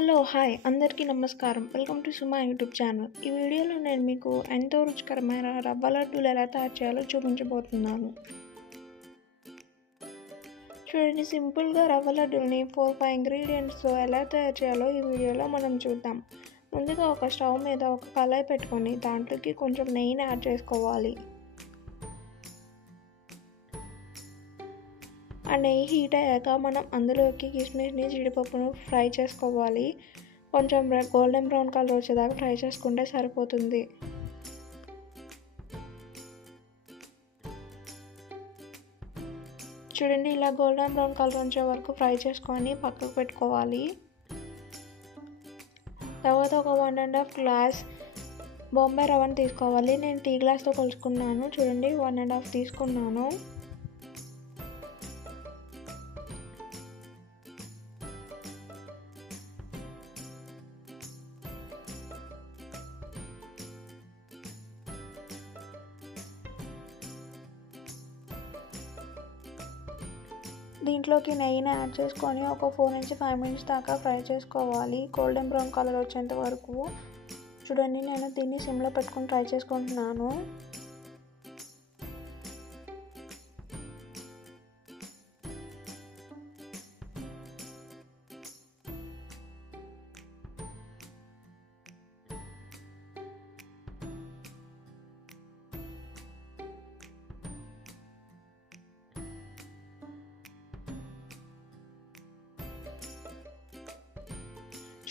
Hello hi అందరికీ నమస్కారం. Welcome to Suma YouTube channel. ఈ వీడియోలో నేను మీకు ఎంతో రుచికరమైన రవ్వ లడ్డూలు ఎలా తయారు చేయాలో చూపించబోతున్నాను. చూడండి, సింపుల్గా రవ్వ లడ్డూల్ని 4-5 ఇంగ్రీడియంట్స్తో ఎలా తయారు చేయాలో ఈ వీడియోలో మనం చూద్దాం. ముందుగా ఒక స్టవ్ మీద ఒక కళాయి పెట్టుకొని దాంట్లోకి కొంచెం నెయ్యిని యాడ్ చేసుకోవాలి. ఆ నెయ్యి హీట్ అయ్యాక మనం అందులోకి కిస్మిస్ని, జీడిపప్పును ఫ్రై చేసుకోవాలి. కొంచెం గోల్డెన్ బ్రౌన్ కలర్ వచ్చేదాకా ఫ్రై చేసుకుంటే సరిపోతుంది. చూడండి, ఇలా గోల్డెన్ బ్రౌన్ కలర్ వచ్చే వరకు ఫ్రై చేసుకొని పక్కకు పెట్టుకోవాలి. తర్వాత ఒక 1.5 గ్లాస్ బొంబాయి రవ్వను తీసుకోవాలి. నేను టీ గ్లాస్తో కొలుచుకున్నాను. చూడండి, 1.5 తీసుకున్నాను. దీంట్లోకి నెయ్యిని యాడ్ చేసుకొని ఒక 4-5 మినిట్స్ దాకా ఫ్రై చేసుకోవాలి, గోల్డెన్ బ్రౌన్ కలర్ వచ్చేంత వరకు. చూడండి, నేను దీన్ని సిమ్లో పెట్టుకొని ఫ్రై చేసుకుంటున్నాను.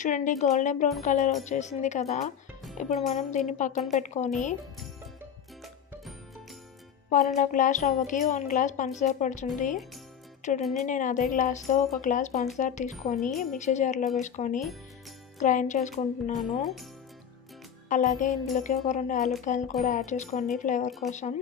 చూడండి, గోల్డెన్ బ్రౌన్ కలర్ వచ్చేసింది కదా. ఇప్పుడు మనం దీన్ని పక్కన పెట్టుకొని 1.5 గ్లాస్ రవ్వకి 1 గ్లాస్ పంచదార పడుతుంది. చూడండి, నేను అదే గ్లాస్తో 1 గ్లాస్ పంచదార తీసుకొని మిక్సీ జార్లో వేసుకొని గ్రైండ్ చేసుకుంటున్నాను. అలాగే ఇందులోకి ఒక 2 యాలక్కాయలు కూడా యాడ్ చేసుకోండి ఫ్లేవర్ కోసం.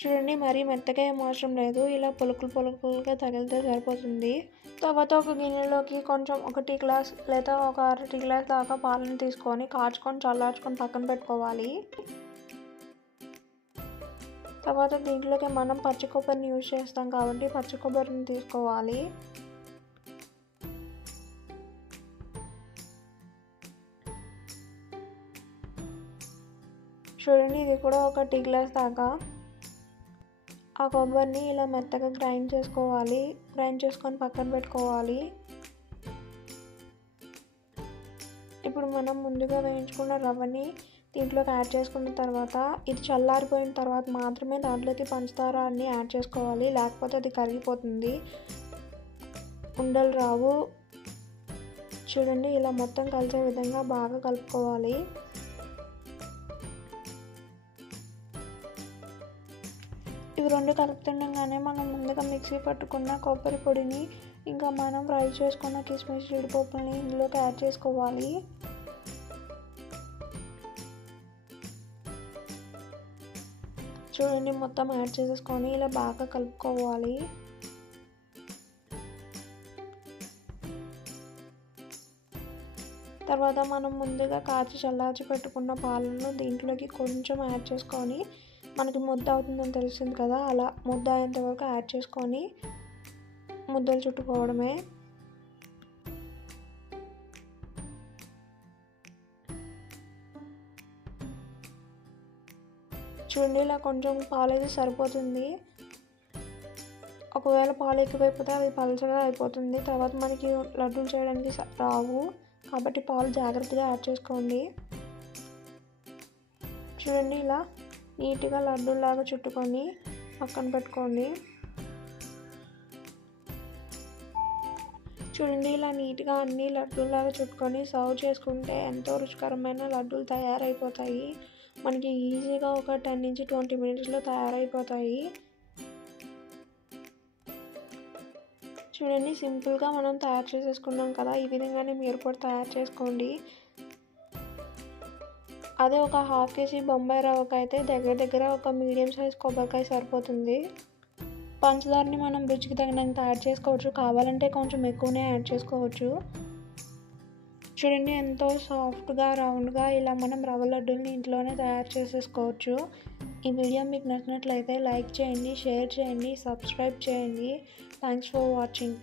చూడండి, మరీ మెత్తగా ఏం అవసరం లేదు, ఇలా పులుకులుగా తగిలితే సరిపోతుంది. తర్వాత ఒక గిన్నెలోకి కొంచెం 1 టీ గ్లాస్ లేదా ఒక 1/2 టీ గ్లాస్ దాకా పాలను తీసుకొని కాచుకొని చల్లార్చుకొని పక్కన పెట్టుకోవాలి. తర్వాత దీంట్లోకి మనం పచ్చి కొబ్బరిని యూజ్ చేస్తాం కాబట్టి పచ్చి కొబ్బరిని తీసుకోవాలి. చూడండి, ఇది కూడా 1 టీ గ్లాస్ దాకా. ఆ కొబ్బరిని ఇలా మెత్తగా గ్రైండ్ చేసుకోవాలి. గ్రైండ్ చేసుకొని పక్కన పెట్టుకోవాలి. ఇప్పుడు మనం ముందుగా వేయించుకున్న రవ్వని దీంట్లోకి యాడ్ చేసుకున్న తర్వాత ఇది చల్లారిపోయిన తర్వాత మాత్రమే దాంట్లోకి పంచదార అన్ని యాడ్ చేసుకోవాలి, లేకపోతే అది కరిగిపోతుంది, ఉండలు రావు. చూడండి, ఇలా మొత్తం కలిసే విధంగా బాగా కలుపుకోవాలి. ఇవి రెండు కలుపుతుండగానే మనం ముందుగా మిక్సీ పట్టుకున్న కొబ్బరి పొడిని ఇంకా మనం ఫ్రై చేసుకున్న కిస్మిస్, జీడిపప్పుని ఇందులోకి యాడ్ చేసుకోవాలి. చూడండి, మొత్తం యాడ్ చేసేసుకొని ఇలా బాగా కలుపుకోవాలి. తర్వాత మనం ముందుగా కాచి చల్లార్చి పెట్టుకున్న పాలను దీంట్లోకి కొంచెం యాడ్ చేసుకొని, మనకి ముద్ద అవుతుందని తెలిసింది కదా, అలా ముద్ద అయ్యేంత వరకు యాడ్ చేసుకొని ముద్దలు చుట్టుకోవడమే. చూడండి, ఇలా కొంచెం పాలు అయితే సరిపోతుంది. ఒకవేళ పాలు ఎక్కువైపోతే అవి పలచగా అయిపోతుంది, తర్వాత మనకి లడ్డూలు చేయడానికి రావు, కాబట్టి పాలు జాగ్రత్తగా యాడ్ చేసుకోండి. చూడండి, ఇలా నీట్గా లడ్డూలాగా చుట్టుకొని పక్కన పెట్టుకోండి. చూడండి, ఇలా నీట్గా అన్ని లడ్డూలాగా చుట్టుకొని సర్వ్ చేసుకుంటే ఎంతో రుచికరమైన లడ్డూలు తయారైపోతాయి. మనకి ఈజీగా ఒక 10-20 మినిట్స్లో తయారైపోతాయి. చూడండి, సింపుల్గా మనం తయారు చేసేసుకున్నాం కదా. ఈ విధంగానే మీరు కూడా తయారు చేసుకోండి. అదే ఒక 1/2 కేజీ బొంబాయి రవ్వకైతే దగ్గర ఒక మీడియం సైజ్ కొబ్బరికాయ సరిపోతుంది. పంచదారని మనం రుచికి తగినంత యాడ్ చేసుకోవచ్చు, కావాలంటే కొంచెం ఎక్కువనే యాడ్ చేసుకోవచ్చు. చూడండి, ఎంతో సాఫ్ట్గా రౌండ్గా ఇలా మనం రవ్వ లడ్డూల్ని ఇంట్లోనే తయారు చేసేసుకోవచ్చు. ఈ వీడియో మీకు నచ్చినట్లయితే లైక్ చేయండి, షేర్ చేయండి, సబ్స్క్రైబ్ చేయండి. Thanks for watching.